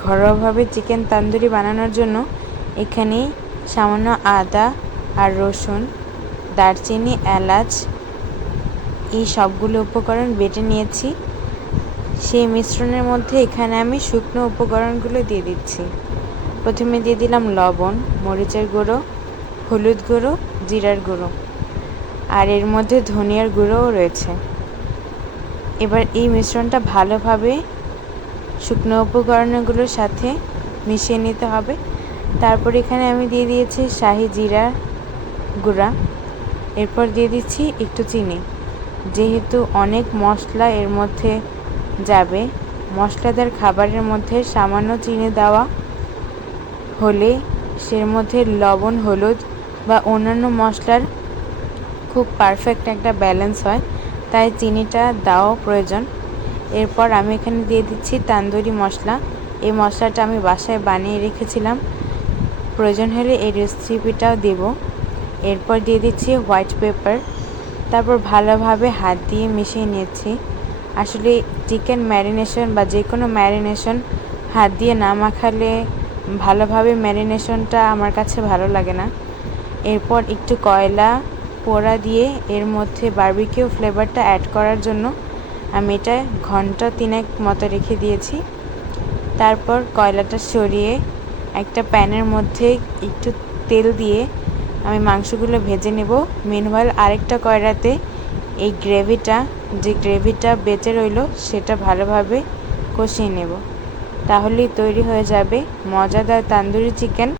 ঘরোয়াভাবে চিকেন তান্দুরি বানানোর জন্য এখানে সামান্য আদা আর রসুন, দারচিনি, এলাচ এই সবগুলো উপকরণ বেটে নিয়েছি। সেই মিশ্রণের মধ্যে এখানে আমি শুকনো উপকরণগুলো দিয়ে দিচ্ছি। প্রথমে দিয়ে দিলাম লবণ, মরিচের গুঁড়ো, হলুদ গুঁড়ো, জিরার গুঁড়ো, আর এর মধ্যে ধনিয়ার গুঁড়োও রয়েছে। এবার এই মিশ্রণটা ভালোভাবে শুকনো উপকরণগুলোর সাথে মিশিয়ে নিতে হবে। তারপর এখানে আমি দিয়ে দিয়েছি শাহি জিরা গুঁড়া। এরপর দিয়ে দিচ্ছি একটু চিনি। যেহেতু অনেক মশলা এর মধ্যে যাবে, মশলাদার খাবারের মধ্যে সামান্য চিনি দেওয়া হলে সের মধ্যে লবণ, হলুদ বা অন্যান্য মশলার খুব পারফেক্ট একটা ব্যালেন্স হয়, তাই চিনিটা দেওয়া প্রয়োজন। এরপর আমি এখানে দিয়ে দিচ্ছি তান্দুরি মশলা। এই মশলাটা আমি বাসায় বানিয়ে রেখেছিলাম, প্রয়োজন হলে এই রেসিপিটাও দেব। এরপর দিয়ে দিচ্ছি হোয়াইট পেপার। তারপর ভালোভাবে হাত দিয়ে মিশিয়ে নিয়েছি। আসলে চিকেন ম্যারিনেশন বা যে কোনো ম্যারিনেশন হাত দিয়ে না মাখালে ভালোভাবে ম্যারিনেশনটা আমার কাছে ভালো লাগে না। এরপর একটু কয়লা পোড়া দিয়ে এর মধ্যে বারবিকিউ ফ্লেভারটা অ্যাড করার জন্য আমি এটা ঘন্টা 3 মতো রেখে দিয়েছি। তারপর কয়লাটা সরিয়ে একটা প্যানের মধ্যে একটু তেল দিয়ে আমি মাংসগুলো ভেজে নেব। মিনওয়াইল আরেকটা কড়াইতে এই গ্রেভিটা বেঁচে রইল সেটা ভালোভাবে কষিয়ে নেব। তাহলেই তৈরি হয়ে যাবে মজাদার তান্দুরি চিকেন।